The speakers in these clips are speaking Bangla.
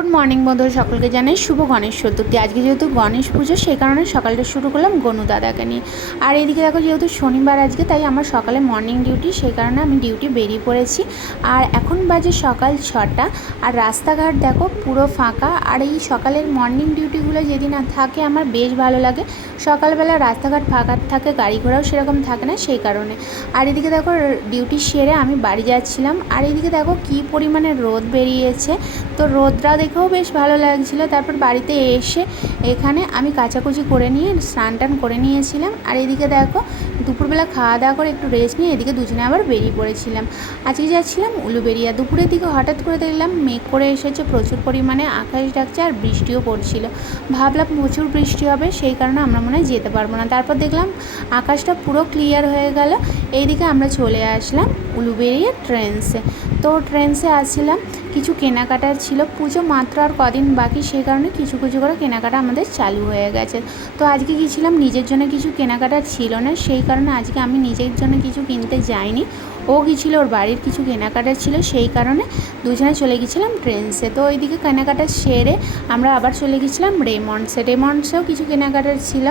গুড মর্নিং বন্ধু সকলকে জানাই শুভ গণেশ চতুর্থী। আজকে যেহেতু গণেশ পুজো, সেই কারণে সকালটা শুরু করলাম গনু দাদাকে নিয়ে। আর এদিকে দেখো, যেহেতু শনিবার আজকে, তাই আমার সকালে মর্নিং ডিউটি সেই কারণে আমি ডিউটি বেরিয়ে পড়েছি। আর এখন বাজে সকাল ছটা, আর রাস্তাঘাট দেখো পুরো ফাঁকা। আর এই সকালের মর্নিং ডিউটিগুলো যেদিন থাকে, আমার বেশ ভালো লাগে। সকালবেলা রাস্তাঘাট ফাঁকা থাকে, গাড়ি ঘোড়াও সেরকম থাকে না, সেই কারণে। আর এদিকে দেখো ডিউটি সেরে আমি বাড়ি যাচ্ছিলাম। আর এদিকে দেখো, কী পরিমাণে রোদ বেরিয়েছে। তো রোদটা দেখেও বেশ ভালো লাগছিল। তারপর বাড়িতে এসে এখানে আমি কাচাকুচি করে নিয়ে স্নান টান করে নিয়েছিলাম। আর এদিকে দেখো, দুপুরবেলা খাওয়া দাওয়া করে একটু রেস্ট নিয়ে এদিকে দুজনে আবার বেরিয়ে পড়েছিলাম। আজকে যাচ্ছিলাম উলুবেরিয়া। দুপুরের দিকে হঠাৎ করে দেখলাম মেঘ করে এসেছে, প্রচুর পরিমাণে আকাশ ডাকছে আর বৃষ্টিও পড়ছিল। ভাবলাম প্রচুর বৃষ্টি হবে, সেই কারণে আমরা মনে হয় যেতে পারব না। তারপর দেখলাম আকাশটা পুরো ক্লিয়ার হয়ে গেল। এইদিকে আমরা চলে আসলাম উলুবেরিয়া ট্রেন্সে তো ট্রেন্সে আসছিলাম। কিছু কেনাকাটার ছিল, পুজো মাত্র আর কদিন বাকি সেই কারণে কিছু কিছু করে কেনাকাটা আমাদের চালু হয়ে গেছে। তো আজকে গিয়েছিলাম, নিজের জন্য কিছু কেনাকাটা ছিল না, সেই কারণে আজকে আমি নিজের জন্য কিছু কিনতে যাইনি। ও গিয়েছিল, ওর বাড়ির কিছু কেনাকাটা ছিল, সেই কারণে দুজনে চলে গেছিলাম ট্রেন্সে। তো ওইদিকে কেনাকাটা সেরে আমরা আবার চলে গেছিলাম রেমন্ডসে। রেমন্ডসেও কিছু কেনাকাটার ছিল,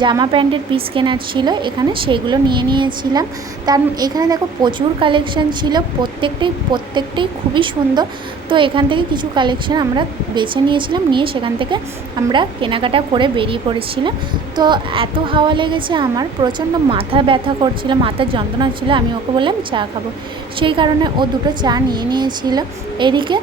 জামা প্যান্টের পিস কেনার ছিল, এখানে সেইগুলো নিয়ে নিয়েছিলাম। তার এখানে দেখো প্রচুর কালেকশান ছিল, প্রত্যেকটাই প্রত্যেকটাই খুবই সুন্দর। তো এখান থেকে কিছু কালেকশান আমরা বেছে নিয়েছিলাম, নিয়ে সেখান থেকে আমরা কেনাকাটা করে বেরিয়ে পড়েছিলাম। তো এত হাওয়া লেগেছে আমার, প্রচণ্ড মাথা ব্যথা করছিল, মাথার যন্ত্রণা ছিল, আমি ওকে বললাম, চা খাব। সেই কারণে ও দুটো চা নিয়ে নিয়েছিল। এদিকে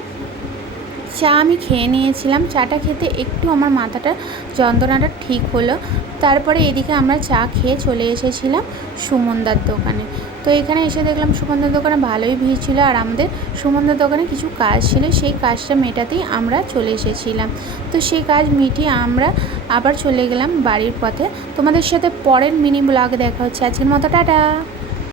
চা আমি খেয়ে নিয়েছিলাম, চাটা খেতে একটু আমার মাথাটা যন্ত্রণাটা ঠিক হলো। তারপরে এদিকে আমরা চা খেয়ে চলে এসেছিলাম সুমনদার দোকানে। তো এখানে এসে দেখলাম সুমনদার দোকানে ভালোই ভিড় ছিল আর আমাদের সুমনদার দোকানে কিছু কাজ ছিল, সেই কাজটা মেটাতেই আমরা চলে এসেছিলাম। তো সেই কাজ মিটিয়ে আমরা আবার চলে গেলাম বাড়ির পথে। তোমাদের সাথে পরের মিনি ব্লগ দেখা হচ্ছে। আজকের মতো টাটা।